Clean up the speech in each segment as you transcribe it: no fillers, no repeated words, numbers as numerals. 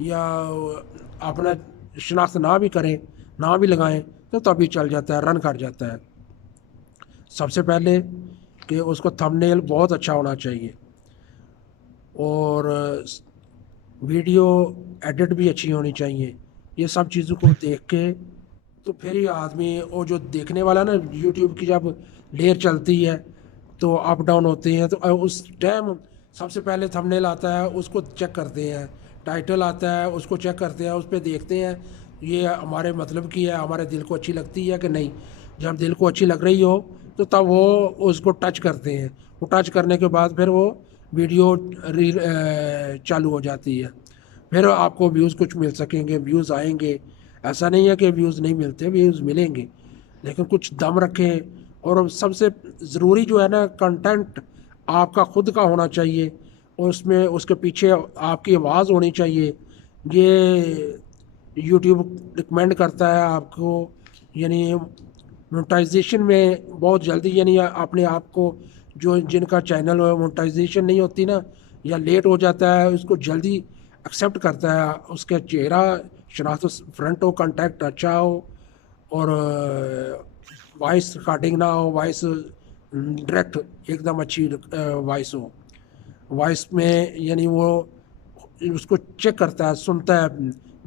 یا اپنا شناخت نہ بھی کریں، نہ بھی لگائیں تو تبھی چل جاتا ہے، رن کر جاتا ہے۔ سب سے پہلے کہ اس کو تھمبنیل بہت اچھا ہونا چاہیے، اور ویڈیو ایڈٹ بھی اچھی ہونی چاہیے۔ یہ سب چیزوں کو دیکھ کے تو پھر ہی آدمی، وہ جو دیکھنے والا نا یوٹیوب کی جب لیئر چلتی ہے تو اپ ڈاؤن ہوتے ہیں، تو اس ٹائم سب سے پہلے تھمبنیل آتا ہے، اس کو چیک کرتے ہیں، ٹائٹل آتا ہے اس کو چیک کرتے ہیں، اس پہ دیکھتے ہیں یہ ہمارے مطلب کی ہے، ہمارے دل کو اچھی لگتی ہے کہ نہیں۔ جب دل کو اچھی لگ رہی ہو تو تب وہ اس کو ٹچ کرتے ہیں، وہ ٹچ کرنے کے بعد پھر وہ ویڈیو چالو ہو جاتی ہے، پھر آپ کو ویوز کچھ مل سکیں گے، ویوز آئیں گے۔ ایسا نہیں ہے کہ ویوز نہیں ملتے، ویوز ملیں گے، لیکن کچھ دم رکھیں۔ اور سب سے ضروری جو ہے نا، کنٹینٹ آپ کا خود کا ہونا چاہیے، اور اس میں اس کے پیچھے آپ کی آواز ہونی چاہیے۔ یہ یوٹیوب ریکمینڈ کرتا ہے آپ کو، یعنی مونٹائزیشن میں بہت جلدی، یعنی اپنے آپ کو جو جن کا چینل مونٹائزیشن نہیں ہوتی نا، یا لیٹ ہو جاتا ہے، اس کو جلدی ایکسیپٹ کرتا ہے۔ اس کا چہرہ شناخت فرنٹ ہو، کنٹیکٹ اچھا ہو، اور وائس ریکارڈنگ نہ ہو، وائس ڈائریکٹ ایک دم اچھی وائس ہو۔ وائس میں یعنی وہ اس کو چیک کرتا ہے، سنتا ہے،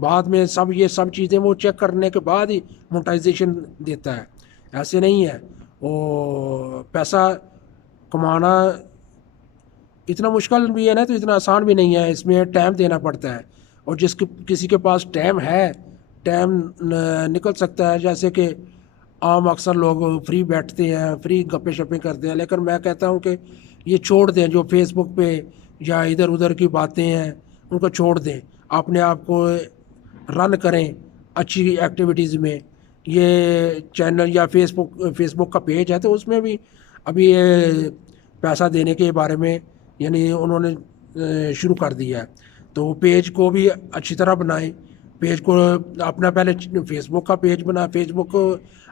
بعد میں یہ سب چیزیں وہ چیک کرنے کے بعد ہی مونٹائزیشن دیتا ہے۔ ایسے نہیں ہے۔ وہ پیسہ کمانا اتنا مشکل بھی ہے نا، تو اتنا آسان بھی نہیں ہے، اس میں ٹائم دینا پڑتا ہے، اور کسی کے پاس ٹائم ہے، ٹائم نکل سکتا ہے۔ جیسے کہ عام اکثر لوگ فری بیٹھتے ہیں، فری گپے شپیں کرتے ہیں، لیکن میں کہتا ہوں کہ یہ چھوڑ دیں، جو فیس بک پہ یا ادھر ادھر کی باتیں ہیں ان کو چھوڑ دیں، اپنے آپ کو رن کریں اچھی ایکٹیویٹیز میں۔ یہ چینل یا فیس بک کا پیج ہے، تو اس میں بھی ابھی یہ پیسہ دینے کے بارے میں یعنی انہوں نے شروع کر دیا ہے، تو پیج کو بھی اچھی طرح بنائیں۔ پیج کو اپنا پہلے فیس بک کا پیج بنا، فیس بک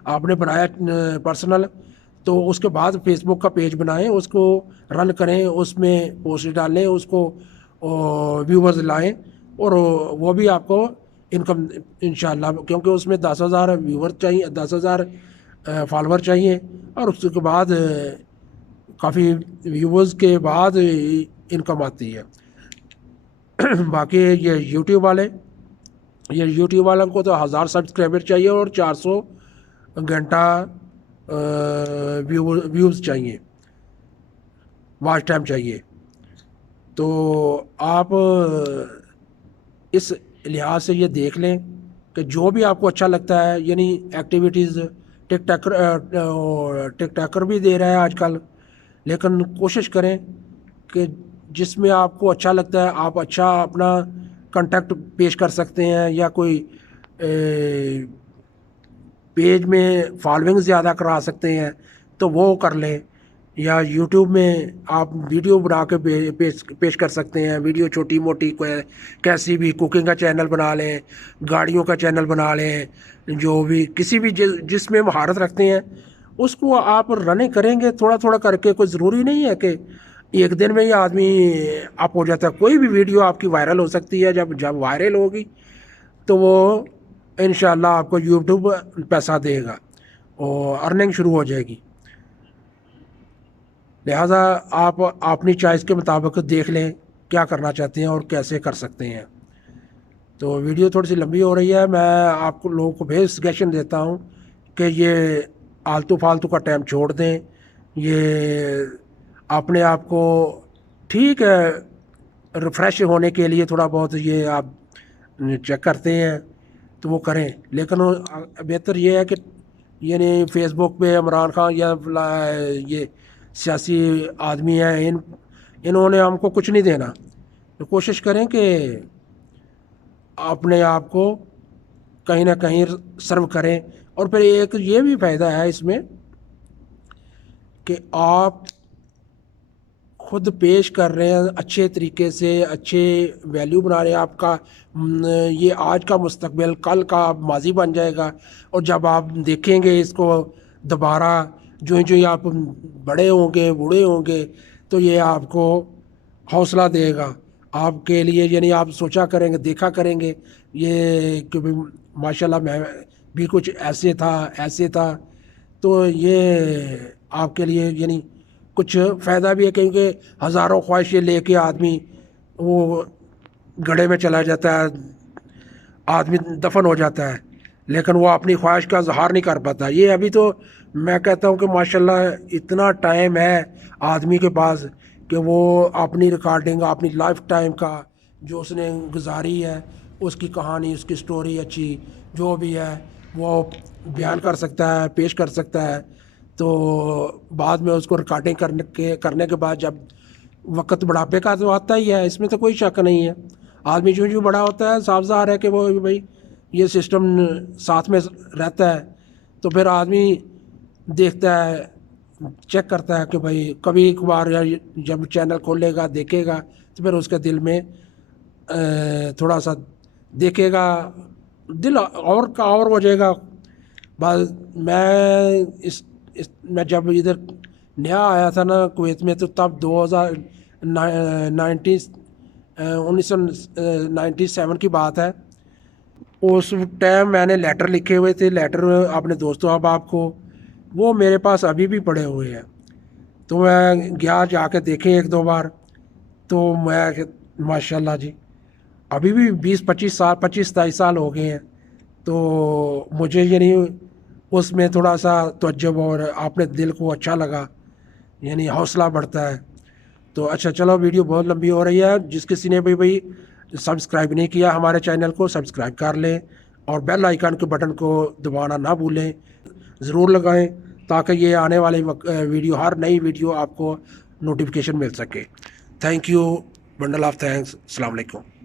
آپ نے بنایا پرسنل، تو اس کے بعد فیس بک کا پیج بنائیں، اس کو رن کریں، اس میں پوسٹ ڈالیں، اس کو ویورز لائیں، اور وہ بھی آپ کو انکم انشاءاللہ، کیونکہ اس میں 10,000 ویور چاہیے، 10,000 فالوور چاہیے، اور اس کے بعد کافی ویورز کے بعد انکم آتی ہے۔ باقی یہ یوٹیوب والوں کو تو 1,000 سبسکرائبر چاہیے اور 400 گھنٹہ ویوز چاہیے، واچ ٹائم چاہیے۔ تو آپ اس لحاظ سے یہ دیکھ لیں کہ جو بھی آپ کو اچھا لگتا ہے، یعنی ایکٹیویٹیز ٹک ٹاکر بھی دے رہا ہے آج کل، لیکن کوشش کریں کہ جس میں آپ کو اچھا لگتا ہے، آپ اچھا اپنا کنٹیکٹ پیش کر سکتے ہیں، یا کوئی پیج میں فالوئنگ زیادہ کرا سکتے ہیں تو وہ کر لیں، یا یوٹیوب میں آپ ویڈیو بنا کے پیش کر سکتے ہیں، ویڈیو چھوٹی موٹی کیسی بھی، کوکنگ کا چینل بنا لیں، گاڑیوں کا چینل بنا لیں، جو بھی کسی بھی جس میں مہارت رکھتے ہیں اس کو آپ رننگ کریں گے تھوڑا تھوڑا کر کے۔ کوئی ضروری نہیں ہے کہ ایک دن میں ہی آدمی اپ ہو جاتا ہے، کوئی بھی ویڈیو آپ کی وائرل ہو سکتی ہے، جب وائرل ہوگی تو وہ انشاءاللہ آپ کو یوٹیوب پیسہ دے گا اور ارننگ شروع ہو جائے گی۔ لہٰذا آپ اپنی چوائس کے مطابق دیکھ لیں کیا کرنا چاہتے ہیں اور کیسے کر سکتے ہیں۔ تو ویڈیو تھوڑی سی لمبی ہو رہی ہے، میں آپ کو لوگوں کو بھی سجیشن دیتا ہوں کہ یہ آلتو فالتو کا ٹائم چھوڑ دیں، یہ اپنے آپ کو ٹھیک ہے ریفریش ہونے کے لیے تھوڑا بہت یہ آپ چیک کرتے ہیں تو وہ کریں، لیکن بہتر یہ ہے کہ یعنی فیس بک پہ عمران خان یا یہ سیاسی آدمی ہیں، انہوں نے ہم کو کچھ نہیں دینا، تو کوشش کریں کہ اپنے آپ کو کہیں نہ کہیں سرو کریں۔ اور پھر ایک یہ بھی فائدہ ہے اس میں کہ آپ خود پیش کر رہے ہیں اچھے طریقے سے، اچھے ویلیو بنا رہے ہیں، آپ کا یہ آج کا مستقبل کل کا ماضی بن جائے گا، اور جب آپ دیکھیں گے اس کو دوبارہ جو ہی آپ بڑے ہوں گے، بوڑھے ہوں گے، تو یہ آپ کو حوصلہ دے گا، آپ کے لیے یعنی آپ سوچا کریں گے، دیکھا کریں گے یہ کہ ماشاءاللہ میں بھی کچھ ایسے تھا، تو یہ آپ کے لیے یعنی کچھ فائدہ بھی ہے، کیونکہ ہزاروں خواہشیں لے کے آدمی وہ گڑھے میں چلا جاتا ہے، آدمی دفن ہو جاتا ہے، لیکن وہ اپنی خواہش کا اظہار نہیں کر پاتا۔ یہ ابھی تو میں کہتا ہوں کہ ماشاءاللہ اتنا ٹائم ہے آدمی کے پاس کہ وہ اپنی ریکارڈنگ، اپنی لائف ٹائم کا جو اس نے گزاری ہے، اس کی کہانی، اس کی سٹوری اچھی جو بھی ہے وہ بیان کر سکتا ہے، پیش کر سکتا ہے۔ تو بعد میں اس کو ریکارڈنگ کرنے کے بعد جب وقت بڑھاپے کا تو آتا ہی ہے، اس میں تو کوئی شک نہیں ہے۔ آدمی جو بڑا ہوتا ہے صاف ظاہر ہے کہ وہ بھائی یہ سسٹم ساتھ میں رہتا ہے، تو پھر آدمی دیکھتا ہے، چیک کرتا ہے کہ بھائی کبھی کبھار جب چینل کھولے گا دیکھے گا تو پھر اس کے دل میں تھوڑا سا دیکھے گا، دل اور کا اور ہو جائے گا۔ بس میں جب ادھر نیا آیا تھا نا کویت میں، تو تب 1997 کی بات ہے۔ اس ٹائم میں نے لیٹر لکھے ہوئے تھے، لیٹر اپنے دوستوں احباب کو، وہ میرے پاس ابھی بھی پڑے ہوئے ہیں۔ تو میں گیا جا کے دیکھے ایک دو بار، تو میں ماشاء اللہ جی ابھی بھی 25-27 سال ہو گئے ہیں۔ تو مجھے یعنی اس میں تھوڑا سا تعجب اور اپنے دل کو اچھا لگا، یعنی حوصلہ بڑھتا ہے۔ تو اچھا چلو، ویڈیو بہت لمبی ہو رہی ہے، جس کسی نے بھی سبسکرائب نہیں کیا ہمارے چینل کو سبسکرائب کر لیں، اور بیل آئیکن کے بٹن کو دبانا نہ بھولیں، ضرور لگائیں تاکہ یہ آنے والی ویڈیو، ہر نئی ویڈیو آپ کو نوٹیفیکیشن مل سکے۔ Thank you, bundle of thanks, السلام علیکم۔